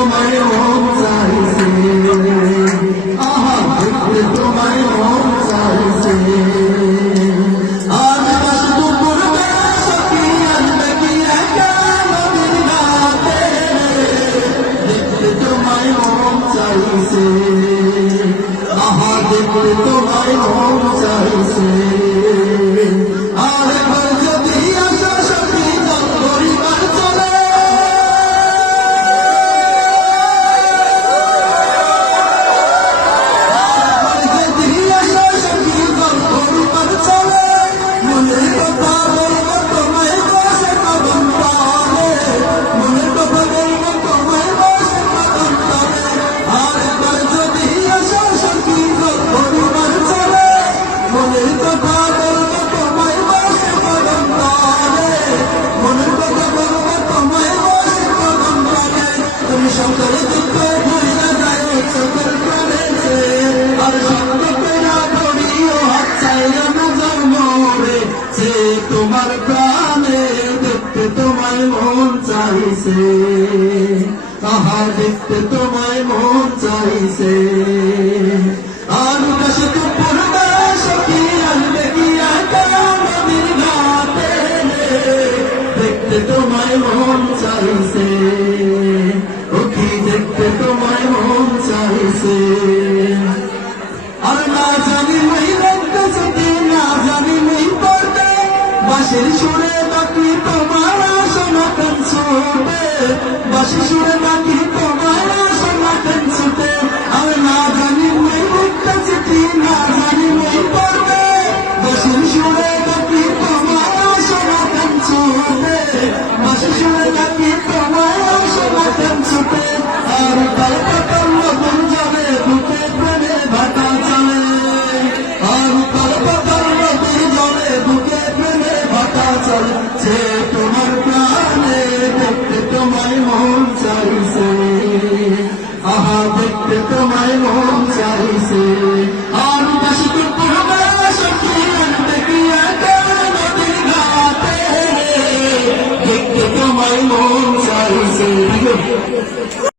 তোমায় মন চাইছে, আহা দেখতে তোমায় মন চাইছে। আজ বাস দুপুর বেলা সখী আনবে কি একা নদীর ঘাটে, দেখতে তোমায় মন চাইছে, আহা দেখতে তোমায় মন চাইছে। তোমার প্রাণে দেখতে তোমায় মন চাইছে, আহা দেখতে তোমায় মন চাইছে। আর কাশি দুপুর বেলা সখী আনবে কি একা নদীর ঘাটে, দেখতে তোমায় মন চাইছে, ওকি দেখতে তোমায় মন চাইছে। আর না জানি মই দেখতে যদি না জানি মই পড়তে, বাঁশির সুরে বাকি তোমার সনাতন ছুটে, বাঁশির সুরে বাকি তোমার সনাতন ছুটে। আর না জানি মই দেখতে যদি না জানি মই পড়তে, বাঁশির সুরে বাকি তোমার সনাতন ছুটে, বাঁশির সুরে বাকি তোমার সনাতন ছুটে। আর তার পাতাল নতুন যাবে বুকে প্রেমে ভাটা চলে, আর তার পাতাল নতুন যাবে বুকে প্রেমে ভাটা চলে। যে তোমার প্রাণে দেখতে তোমায় মন চাইছে, আহা দেখতে তোমায় মন চাইছে। আর কাশি দুপুর বেলা সখী আনবে কি একা নদীর ঘাটে, দেখতে তোমায় মন চাইছে।